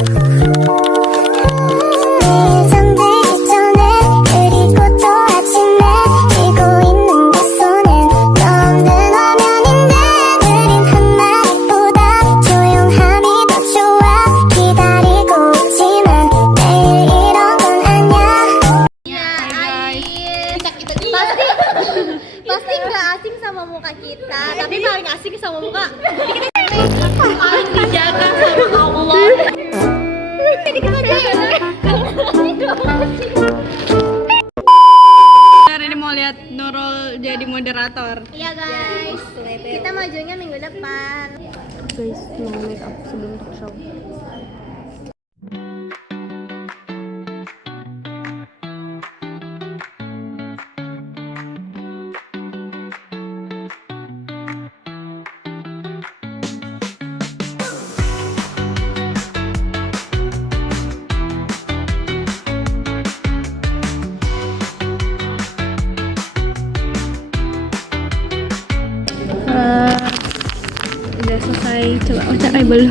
Pasti nggak asing sama muka kita, tapi paling asing sama muka paling dijaga sama Allah. Jadi kita Hari ini mau lihat Nurul jadi moderator. Iya guys, kita majunya minggu depan. Guys, mau make up sebelum talk show. Udah selesai, coba ucap belum?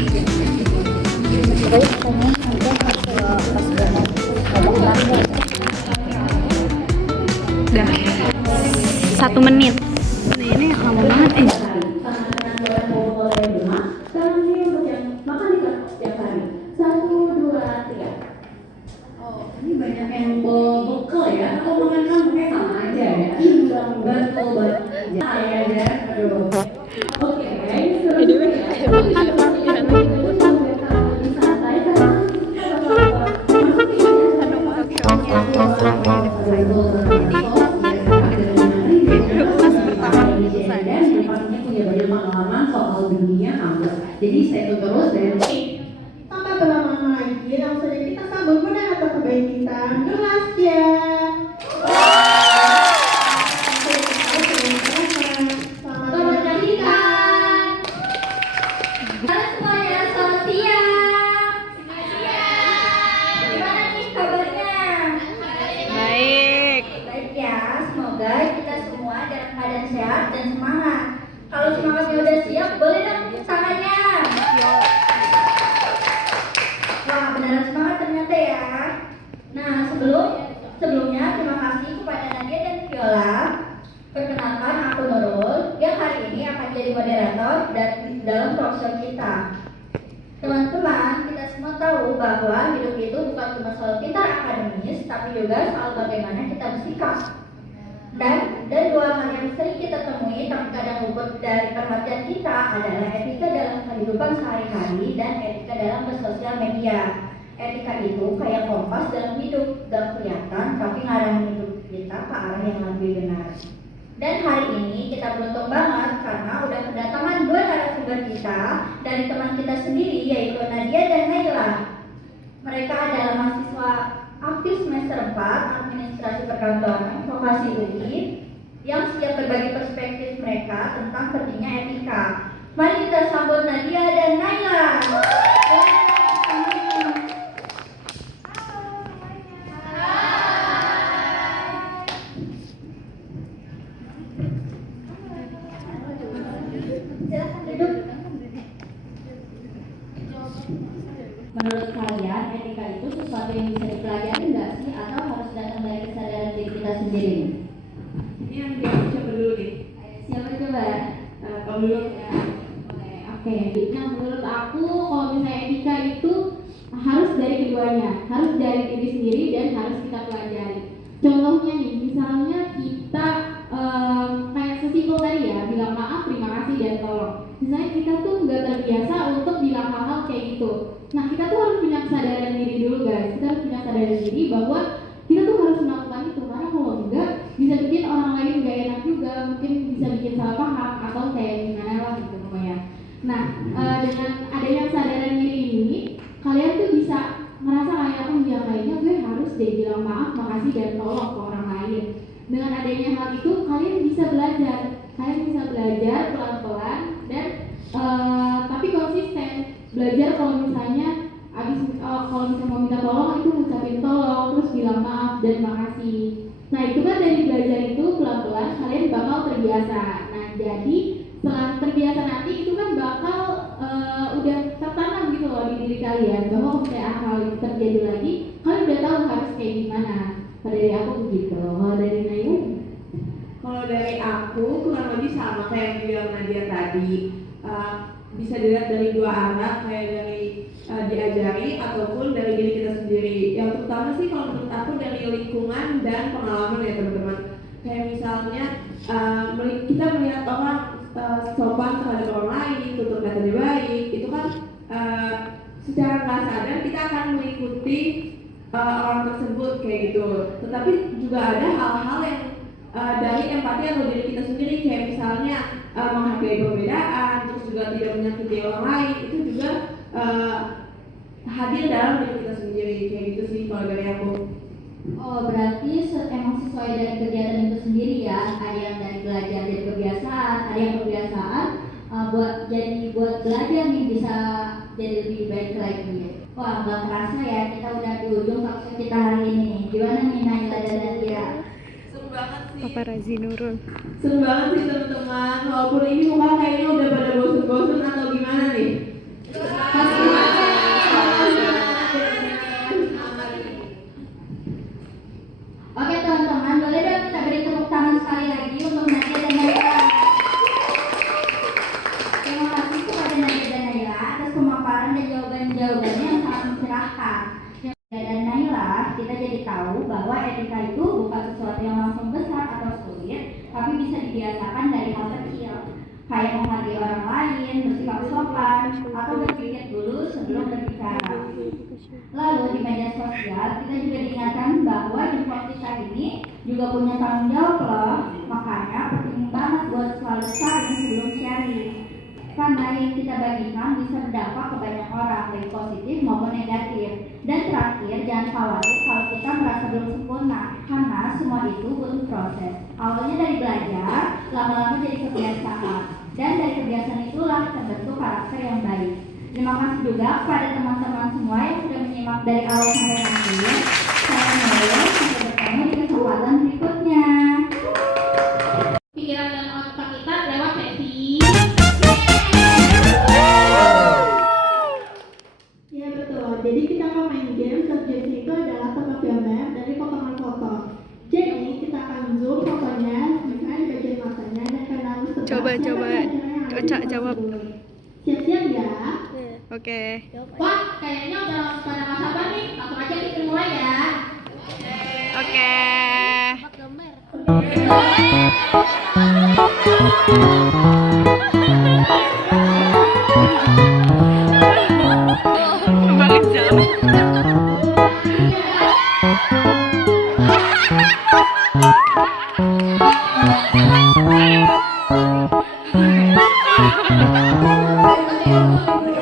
Udah 1 menit. Ini lama banget Ini banyak yang bekal ya, atau makan pakai sama aja ya. Betul banget. Ya. Aduh. Oke, soal dunia kampus. Jadi stay tune terus dan Tanpa berlama-lama lagi, langsung saja kita sambut moderator terbaik kita, Nulas ya. Selamat menyaksikan. Halo semuanya, selamat siang. Gimana nih kabarnya? Baik. Baik ya, semoga kita semua dalam keadaan sehat dan semangat. Kalau semangatnya udah siap, boleh dong tepuk tangannya. Wah, beneran semangat ternyata ya. Nah, sebelumnya terima kasih kepada Nadia dan Viola. Perkenalkan, aku Nurul yang hari ini akan jadi moderator dalam talkshow kita. Teman-teman, kita semua tahu bahwa hidup itu bukan cuma soal pintar akademis, tapi juga soal bagaimana kita bersikap. Dan dua hal yang sering kita temui tapi kadang luput dari perhatian kita adalah etika dalam kehidupan sehari-hari dan etika dalam bersosial media. Etika itu kayak kompas dalam hidup, gak kelihatan tapi ngarahin hidup kita ke arah yang lebih benar. Dan hari ini kita beruntung banget karena udah kedatangan 2 narasumber kita dari teman kita sendiri, yaitu Nadia dan Naila. Mereka adalah mahasiswa aktif semester 4 Administrasi Perkantoran Vokasi UI yang siap berbagi perspektif mereka tentang pentingnya etika. Mari kita sambut Nadia dan Naila. Silakan duduk. menurut kalian etika itu sesuatu yang bisa dipelajari nggak sih atau harus datang dari kesadaran diri kita sendiri? Ini yang biasa siapa dulu nih? Siapa coba? Kamu dulu ya. Oke. Nah, menurut aku kalau misalnya etika itu harus dari keduanya, harus dari diri sendiri dan harus kita pelajari. Contohnya nih, misalnya kita kayak sesimpel tadi ya, bilang maaf, terima kasih dan tolong. Misalnya kita tuh nggak terbiasa untuk bilang hal-hal kayak gitu. Nah, kita tuh harus punya kesadaran diri dulu guys. Kita harus punya kesadaran diri bahwa kita tuh harus melakukan itu, karena kalau enggak bisa bikin orang lain gak enak juga, mungkin bisa bikin salah paham atau kayak gimana lah gitu pokoknya. Nah, dengan adanya kesadaran diri ini, kalian tuh bisa merasa kayak yang lainnya gue harus deh bilang maaf, makasih dan tolong ke orang lain. Dengan adanya hal itu, kalian bisa belajar pelan-pelan dan tapi konsisten. Belajar kalau misalnya kalau misalnya mau minta tolong itu ngucapin tolong, terus bilang maaf dan makasih. Nah, itu kan dari belajar itu pelan-pelan kalian bakal terbiasa. Nah, jadi setelah terbiasa nanti itu kan bakal udah tertanam gitu loh di diri diri kalian bahwa kalau misalnya hal itu terjadi lagi, kalian udah tahu harus kayak gimana. Kalau dari aku begitu. Kalau dari Naila? Kalau dari aku kurang lebih sama kayak yang bilang Nadia tadi. Bisa dilihat dari dua arah, kayak dari diajari ataupun dari diri kita sendiri. Yang terutama sih kalau menurut aku dari lingkungan dan pengalaman ya teman-teman. Kayak misalnya kita melihat orang sopan terhadap orang lain, tutur katanya baik, itu kan secara nggak sadar kita akan mengikuti orang tersebut kayak gitu. Tetapi juga ada hal-hal yang dari empati atau diri kita sendiri, kayak misalnya menghargai perbedaan, terus juga tidak menyakiti orang lain, itu juga hadir dalam diri kita sendiri kayak gitu sih kalau dari aku. Oh, berarti emang sesuai dari kegiatan itu sendiri ya. Ada yang dari belajar dari kebiasaan, ada yang kebiasaan buat belajar nih bisa jadi lebih baik lagi. Wah, nggak kerasa ya kita udah di ujung talkshow kita hari ini. Gimana nih Naila dan Nadia? Seru banget sih. Paparazi Nurul. Seru banget sih teman-teman. Walaupun ini muka kayaknya udah pada bosen-bosen atau gimana nih? Oke teman-teman, boleh dong kita beri tepuk tangan sekali lagi untuk Nadia dan Naila. Terima kasih kepada Nadia dan Naila atas pemaparan dan jawaban-jawabannya yang sangat mencerahkan. Nadia dan Naila, kita jadi tahu bahwa etika itu bukan sesuatu yang langsung besar atau sulit, tapi bisa dibiasakan dari hal kecil, kayak menghargai orang lain, bersikap sopan, atau berpikir dulu sebelum berbicara. Lalu di media sosial kita juga diingatkan bahwa jempol kita ini juga punya tanggung jawab loh. Makanya penting banget buat selalu sharing sebelum sharing. Karena yang kita bagikan bisa berdampak ke banyak orang, baik positif maupun negatif. Dan terakhir, jangan khawatir kalau kita merasa belum sempurna, karena semua itu butuh proses. Awalnya dari belajar, lama-lama jadi kebiasaan. Dan dari kebiasaan itulah terbentuk karakter yang baik. Terima kasih juga kepada teman-teman semua yang sudah menyimak dari awal sampai akhir. Saya Nurul, sampai bertemu di kesempatan berikutnya. Pikiran dan otak kita lewat sesi. Iya betul. Jadi kita mau main game. Subjeknya itu adalah foto map dari potongan foto. Jadi kita akan zoom fotonya, misalnya di bagian matanya dan kalian harus tebak Coba, siapa coba. kira-kira yang ada di Cocok foto jawab. tersebut. Siap-siap ya. Oke. Wah, kayaknya udah pada nggak sabar nih. Langsung aja kita mulai ya. Oke. Balik jam.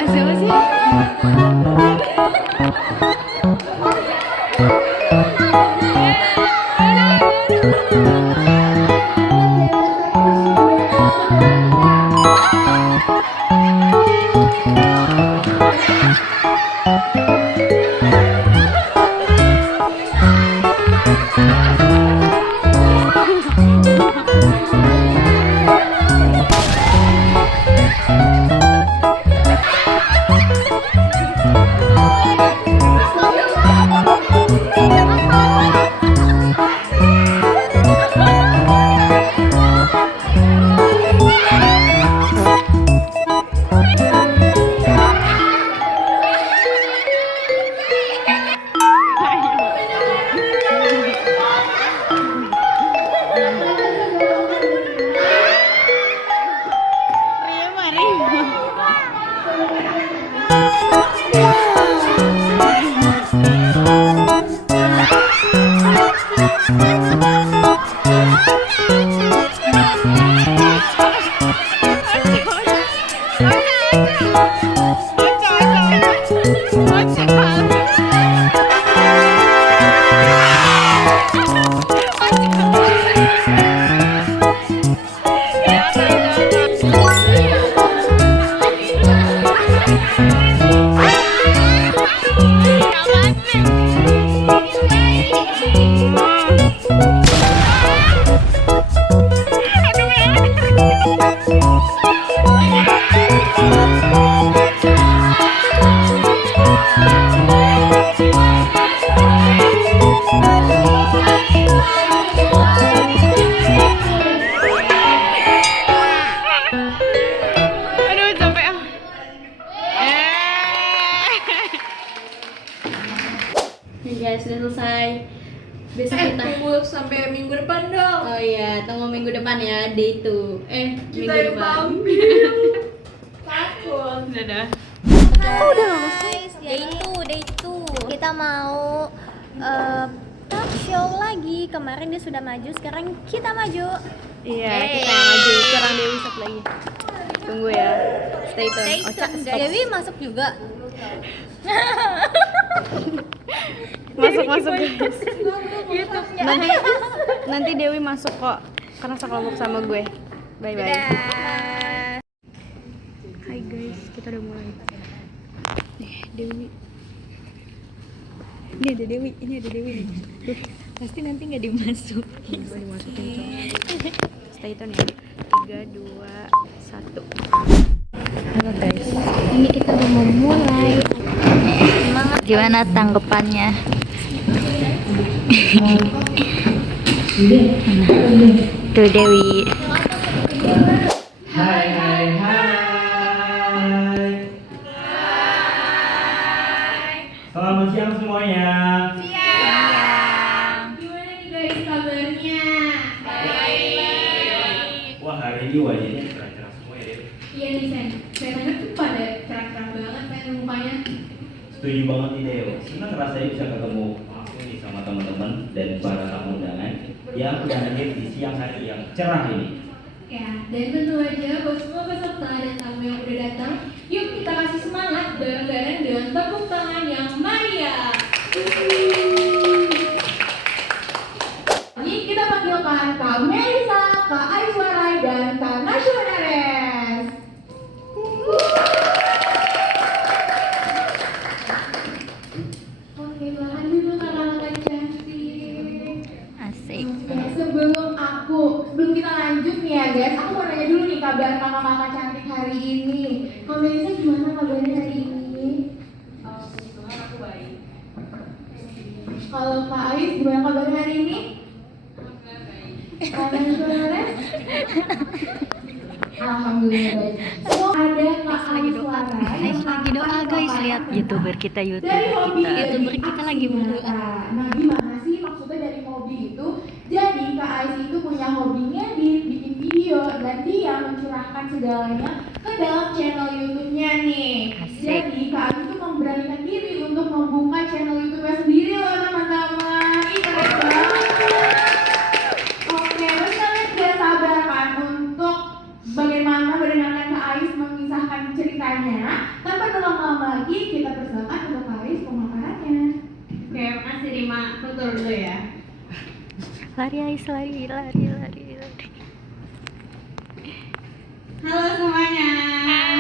Siapa sih? Ya sudah selesai. Besok kita tunggu sampai minggu depan dong. Oh iya, tunggu minggu depan ya, day 2. Kita Minggu yang depan. tampil. Takut. Dadah. Guys, day 2 kita mau talk show lagi. Kemarin dia sudah maju, sekarang kita maju. Iya, kita yang maju. Sekarang Dewi satu lagi. Tunggu ya. Stay tune. Stay Ocha, tune, stop. Dewi masuk juga. Masuk guys. YouTube-nya. Nanti Dewi masuk kok. Karena sekelompok sama gue. Bye bye. Dadah. Hai guys, kita udah mulai. Dewi. Ini ada Dewi. Tuh, pasti nanti nggak dimasukin. Nggak dimasukin. Stay tune ya. 3, 2, 1. Halo guys. Ini kita udah mau mulai. Semangat. Gimana tanggapannya? Tuh Dewi. Hai. Selamat siang semuanya. Gimana nih guys kabarnya? Wah, hari ini wajahnya cerah-cerah semua ya, Dewi. Iya nih Sen, kelihatannya tuh pada cerah-cerah banget Sen mukanya. Setuju banget nih, Dewi. Senang rasanya bisa ketemu langsung nih sama teman-teman dan para tamu undangan yang udah hadir di siang hari yang cerah ini. Ya, dan tentu aja buat semua peserta dan tamu yang udah datang, yuk kita kasih semangat bareng-bareng dengan tepuk tangan yang meriah. Ini kita panggilkan Kak Melisa, Kak Aiswarai, dan Kak Nasionares. Oke, silakan dulu kakak-kakak cantik. Asik. Oke, sebelum kita lanjut nih ya guys, aku mau nanya dulu nih kabar kakak-kakak cantik hari ini. Kak Melisa gimana kabarnya hari ini? Aku baik. Kalau Kak Ais gimana kabarnya hari ini? Kak Nasionares? Alhamdulillah baik. So ada Kak Aiswarai. Ais lagi doa guys, lihat YouTuber kita. Dari hobi YouTuber kita lagi berdoa. Nah gimana sih maksudnya dari hobi itu? Jadi Kak Ais itu punya hobinya bikin video dan dia mencurahkan segalanya ke dalam channel YouTube-nya nih. Asik. Jadi Kak Ais itu memberanikan diri untuk membuka channel YouTube-nya sendiri loh teman-teman. Ih keren banget. Oke, terus kalian tidak sabar kan untuk bagaimana mendengarkan Kak Ais mengisahkan ceritanya. Tanpa berlama-lama lagi, kita persilakan untuk Kak Ais pemaparannya. Oke, makasih Rima. Aku turun dulu ya. Lari Ais, lari. Halo semuanya.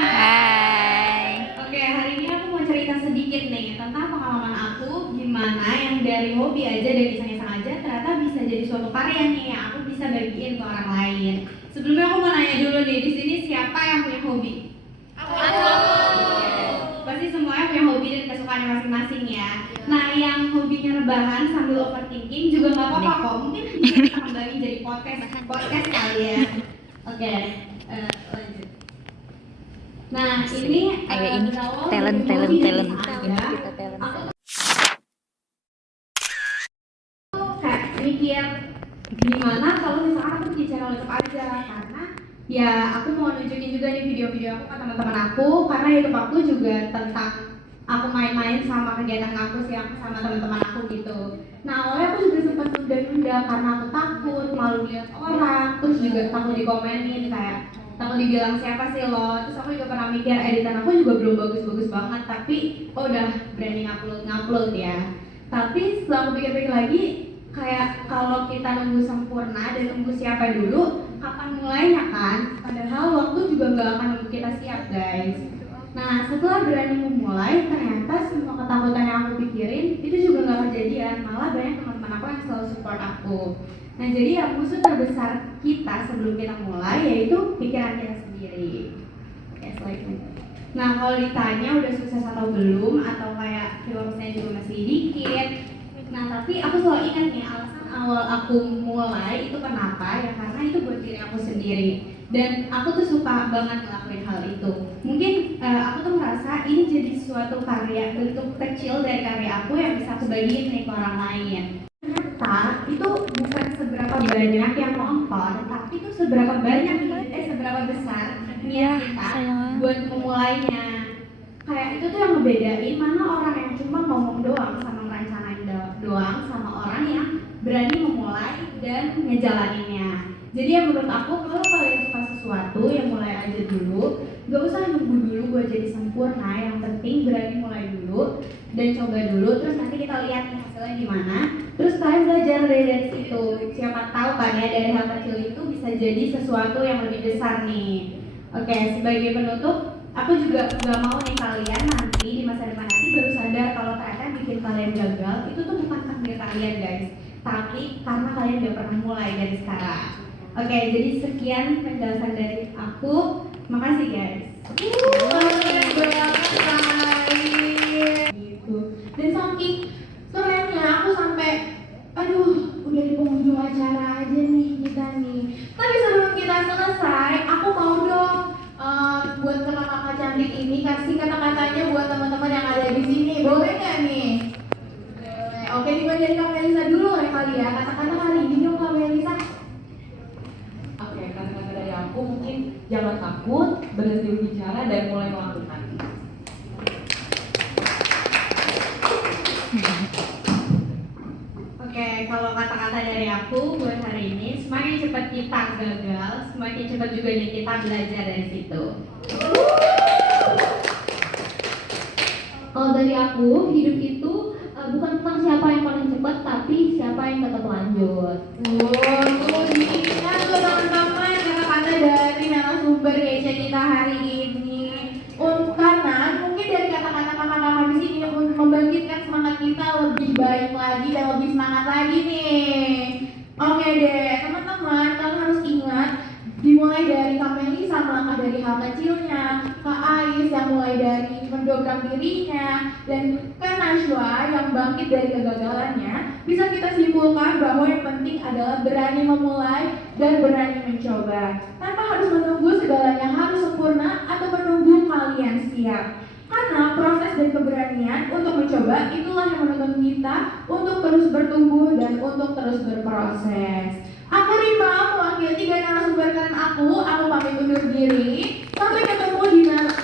Hai. Oke, hari ini aku mau cerita sedikit nih tentang pengalaman aku gimana yang dari hobi aja dan iseng-iseng aja ternyata bisa jadi suatu karya nih yang aku bisa bagiin ke orang lain. Sebelumnya aku mau nanya dulu nih, di sini siapa yang punya hobi? Aku. Pasti semuanya punya hobi dan kesukaannya masing-masing ya. Nah, yang hobinya rebahan sambil overthinking juga nggak apa-apa kok. Mungkin bisa kita kembali jadi podcast kali ya. Oke, lanjut. Nah, ini Ini berawal talent. dari hobi dan Ini sahaja. kita talent. Aku kayak mikir gimana kalau misalkan aku bikin channel YouTube aja, karena ya aku mau nunjukin juga nih video-video aku ke teman-teman aku, karena YouTube aku juga tentang aku main-main sama kegiatan aku sih, aku sama teman-teman aku gitu. Nah, awalnya aku juga sempat tunda-tunda karena aku takut malu lihat orang, terus juga takut dikomenin kayak takut dibilang siapa sih lo. Terus aku juga pernah mikir editan aku juga belum bagus-bagus banget, tapi udah berani ngupload ya. Tapi setelah aku pikir-pikir lagi, kayak kalau kita nunggu sempurna dan nunggu siapa dulu, kapan mulainya kan? Padahal waktu juga nggak akan nunggu kita siap guys. Nah, setelah berani memulai, ternyata semua ketakutan yang aku pikirin itu juga nggak kejadian. Malah banyak teman-teman aku yang selalu support aku. Nah, jadi ya musuh terbesar kita sebelum kita mulai yaitu pikiran kita sendiri. Oke, selanjutnya. Nah, kalau ditanya udah sukses atau belum, atau kayak viewersnya juga masih dikit, Nah, tapi aku selalu ingat nih alasan awal aku mulai itu kenapa ya, karena itu buat diri aku sendiri. Dan aku tuh suka banget ngelakuin hal itu. Mungkin aku tuh merasa ini jadi suatu karya, bentuk kecil dari karya aku yang bisa aku bagiin nih ke orang lain. Ternyata itu bukan seberapa banyak yang nonton, tapi itu seberapa besar niat kita buat memulainya. Kayak itu tuh yang ngebedain mana orang yang cuma ngomong doang sama merencanain doang, sama orang yang berani memulai dan ngejalaninnya. Jadi ya menurut aku, kalau kalian suka sesuatu yang mulai aja dulu, gak usah nunggu dulu buat jadi sempurna. Yang penting berani mulai dulu dan coba dulu, terus nanti kita lihat nih hasilnya gimana. Terus kalian belajar dari situ. Siapa tahu kan ya, dari hal kecil itu bisa jadi sesuatu yang lebih besar nih. Oke, sebagai penutup, aku juga gak mau nih kalian nanti di masa depan nanti baru sadar kalau ternyata yang bikin kalian gagal itu tuh bukan takdir kalian guys, tapi karena kalian gak pernah mulai dari sekarang. Oke, jadi sekian penjelasan dari aku. Makasih guys. Gitu. Dan saking kerennya aku sampai, aduh, udah di penghujung acara aja nih kita nih. Tapi sebelum kita selesai, aku mau dong buat kakak-kakak cantik ini kasih kata-katanya buat teman-teman yang ada di sini. Boleh nggak nih? Boleh. Oke, dimulai dari Kak Melisa dulu ya kali ya. Kata-kata hari ini dong Kak Melisa. Oke, kata-kata dari aku mungkin jangan takut, berhenti bicara dan mulai melakukan. Oke, kalau kata-kata dari aku buat hari ini, semakin cepat kita gagal, semakin cepat juga kita belajar dari situ. Kalau dari aku, hidup itu bukan tentang siapa yang paling cepat, tapi siapa yang tetap lanjut. Tuh diingat tuh teman-teman kata-kata dari narasumber kece kita hari ini. Karena mungkin dari kata-kata kakak-kakak di sini membangkitkan semangat kita lebih baik lagi dan lebih semangat lagi nih. Oke deh, teman-teman, kalian harus ingat dimulai dari Kak Melisa melangkah dari hal kecilnya, Kak Ais yang mulai dari mendobrak dirinya, dan Kak Najwa yang bangkit dari kegagalannya. Bisa kita simpulkan bahwa yang penting adalah berani memulai dan berani mencoba, tanpa harus menunggu segalanya harus sempurna atau menunggu kalian siap. Karena proses dan keberanian untuk mencoba itulah yang menuntun kita untuk terus bertumbuh dan untuk terus berproses. Aku Rima, mewakili 3 narasumber keren aku pamit undur diri. Sampai ketemu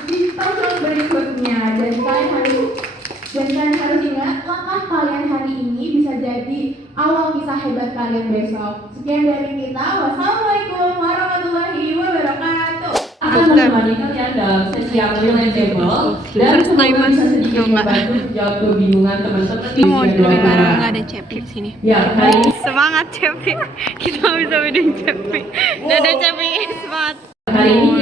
di talk show berikutnya. Dan kalian harus ingat, langkah kalian hari ini bisa jadi awal kisah hebat kalian besok. Sekian dari kita. Wassalamualaikum warahmatullahi wabarakatuh. Akan menemani kalian dalam sesi yang relatable dan semoga bisa sedikit membantu menjawab kebingungan teman-teman di Mau usia dulu 2 bareng, tahun. nggak ada Cepi sini. Ya, hari ini Semangat Cepi. Kita bisa bedain Cepi. Dadah Cepi, semangat.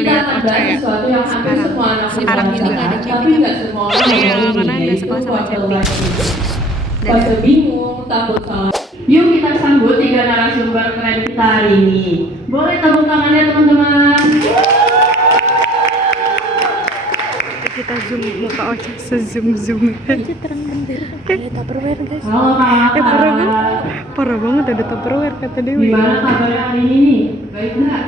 kita akan bahas sesuatu yang hampir semua anak Sekarang ini nggak ada Cepi, tapi nggak semua orang Iya, mau karena ini, nggak yaitu sekolah sama quarter Cepi. life crisis. Fase bingung, takut salah. Yuk kita sambut 3 narasumber keren kita hari ini. Boleh tepuk tangannya teman-teman. Kita zoom muka Ocha, se-zoom. Ocha terang bentar. Ada Tupperware guys. Halo kakak. Parah banget ada Tupperware kata Dewi. Gimana kabarnya hari ini nih? Baik nggak?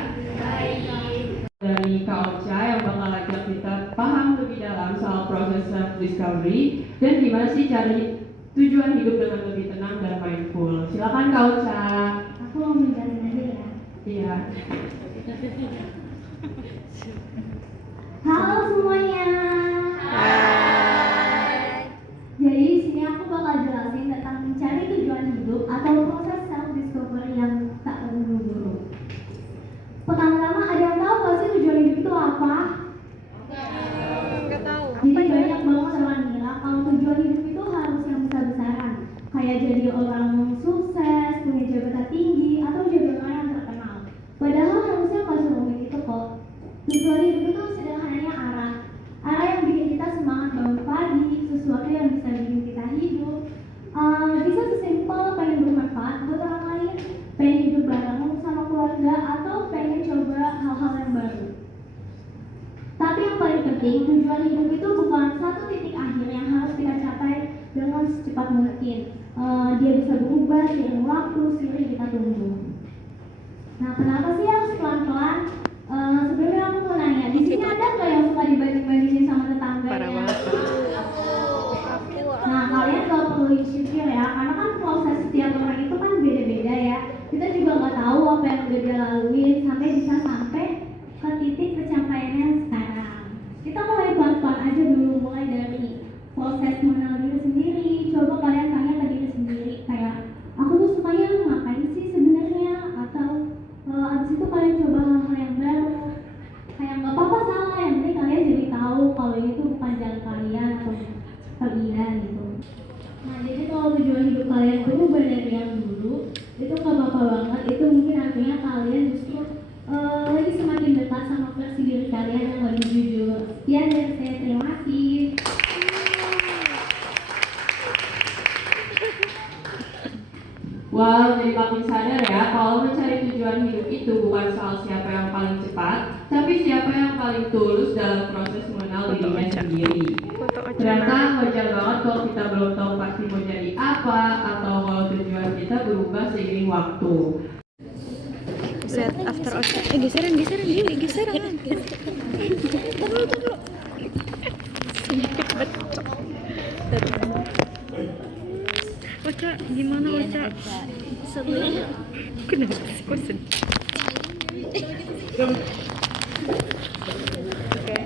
Dari Kak Ocha yang bakal ajak kita paham lebih dalam soal proses self discovery dan gimana sih cari tujuan hidup dengan lebih tenang dan mindful. Silakan Kak Ocha. Aku mau menjelasin aja ya. Iya. Halo semuanya. Jadi di sini aku bakal jelasin tentang mencari tujuan hidup atau proses self discovery yang tak terburu-buru. Pertama-tama ada yang tahu nggak sih tujuan hidup itu apa? Nggak tahu. Jadi banyak banget orang bilang kalau tujuan hidup itu harus yang besar-besaran, kayak jadi orang sukses, punya jabatan tinggi, atau jadi orang yang terkenal. Padahal harusnya nggak serumit itu kok. Tujuan hidup itu sederhananya arah yang bikin kita semangat bangun pagi, sesuatu yang bisa bikin kita hidup. Bisa sesimpel pengen bermanfaat buat orang lain, pengen hidup bareng sama keluarga, atau pengen coba hal-hal yang baru. Tapi yang paling penting, tujuan hidup itu bukan satu titik akhir yang harus kita capai dengan secepat mungkin. Dia bisa berubah seiring waktu, seiring kita tumbuh. Nah, kenapa sih harus pelan-pelan? Sebelumnya aku mau nanya, di sini ada nggak yang suka dibanding-bandingin sama tetangganya? Nah, kalian gak perlu insecure ya, karena kan proses setiap orang itu kan beda-beda ya. Kita juga nggak tahu apa yang udah dia laluin sampai bisa sampai ke titik pencapaiannya sekarang. Kita mulai pelan-pelan aja dulu, mulai dari proses mengenal diri sendiri. Coba kalian tanya ke diri sendiri, kayak aku tuh sukanya ngapain sih sebenarnya? Atau abis itu kalian coba hal-hal yang baru. Kayak nggak apa-apa salah, yang penting kalian jadi tahu kalau ini tuh bukan jalan kalian atau kalian gitu. Nah, jadi kalau tujuan hidup kalian tuh berubah dari yang dulu, itu nggak apa-apa banget. Itu mungkin artinya kalian justru lagi semakin dekat sama versi diri kalian yang lebih jujur. Sekian dari saya, terima kasih. Wow, jadi makin sadar ya kalau mencari tujuan hidup itu bukan soal siapa yang paling cepat, tapi siapa yang paling tulus dalam proses mengenal dirinya sendiri. Ternyata wajar banget kalau kita belum tahu pasti mau jadi apa, atau kalau tujuan kita berubah seiring waktu. Set after Ocha. Geseran Dewi, geseran. Taruh. Sedikit becok. Ocha, gimana Ocha? Sedih. Kenapa sih kok sedih? Oke.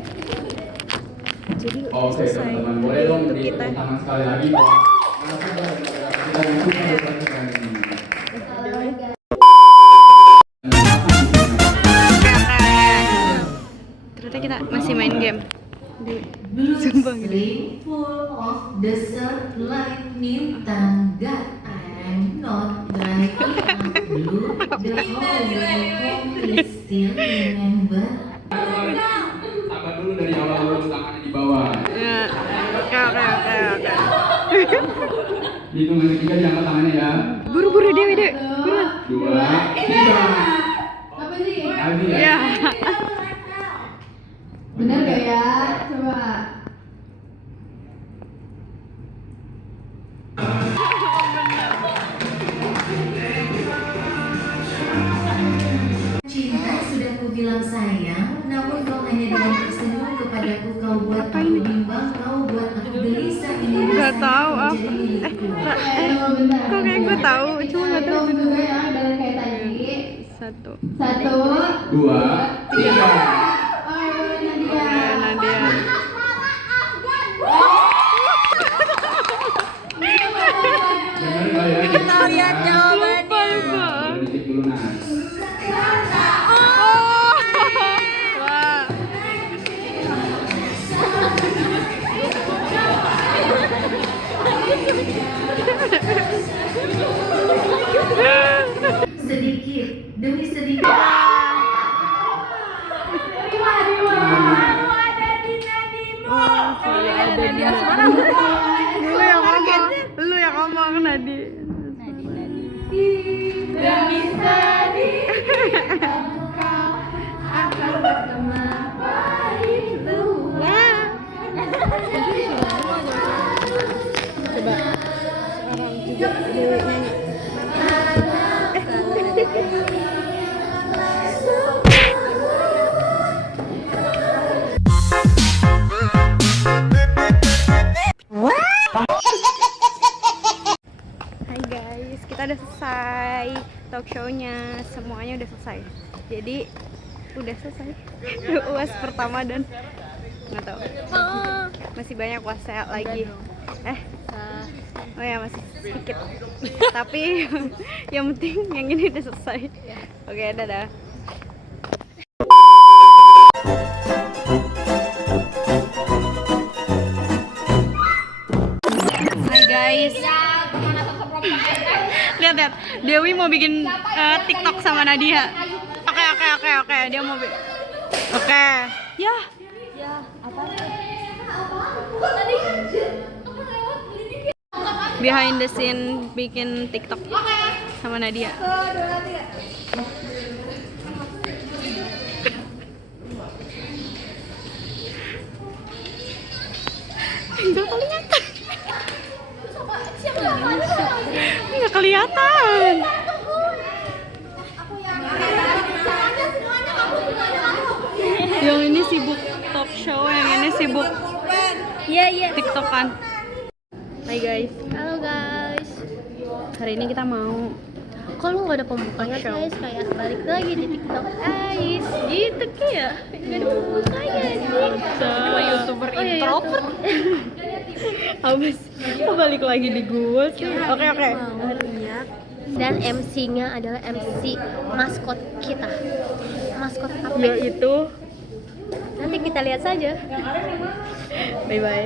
Jadi Oke, selesai teman-teman, boleh dong untuk di kita. tepuk tangan sekali lagi bahwa kita melakukan ini. Ternyata kita masih main game. Blue Sumpah gitu. sleep full of desert lightning tangga. I'm not driving up blue. The whole way is still remember. Sabar dulu dari awal dulu, tangannya di bawah. Ya. Oke. Hitungan ketiga diangkat tangannya ya. Buru Dewi, buruan. 2, 3. Apa sih? Lagi ya. Ya. Benar gak ya? Coba. Cinta sudah ku bilang sayang, namun kau hanya dengan tersenyum kepadaku. Kau buat aku bimbang, kau buat aku gelisah. Ini Nggak tahu rasanya apa. menjadi milikku. Kok kayak gue tahu, cuma nggak tahu Hitung juga ya, dari kayak tadi. 1. 1, 2, 3. Nadia. Nadia. Bener nggak ya? Kita lihat jawabannya. Lupa. Boleh dicek dulu, Nas. Oh. Wah. Sedikit demi sedikit. Lu yang ngomong Nadi. Demi sedih, engkau akan bertemu pahitmu. Coba sekarang juga Dewi nyanyi. Hai guys, kita udah selesai talk show-nya, semuanya udah selesai. Jadi udah selesai UAS pertama dan nggak tahu masih banyak UAS lagi. Oh ya masih sedikit. Tapi yang penting yang ini udah selesai. Oke, dadah. Hai guys. Lihat, Dewi mau bikin TikTok sama Nadia. Oke. Dia mau bikin. Oke. Ya. Behind the scene bikin TikTok sama Nadia. Tinggal paling nyata. kelihatan. Yang ini sibuk talk show, yang ini sibuk Iya. tiktokan. Hai guys, Halo guys. hari ini kita mau Kalau nggak ada pembukanya Show. guys, kayak balik lagi di TikTok guys. Gitu kayak nggak ada pembukanya sih. sama youtuber Oh, iya, introvert. Abis, kok balik lagi di gua sih? Oke. Mau lihat. Dan MC-nya adalah MC maskot kita. Maskot apa? Yaitu Nanti kita lihat saja. bye bye.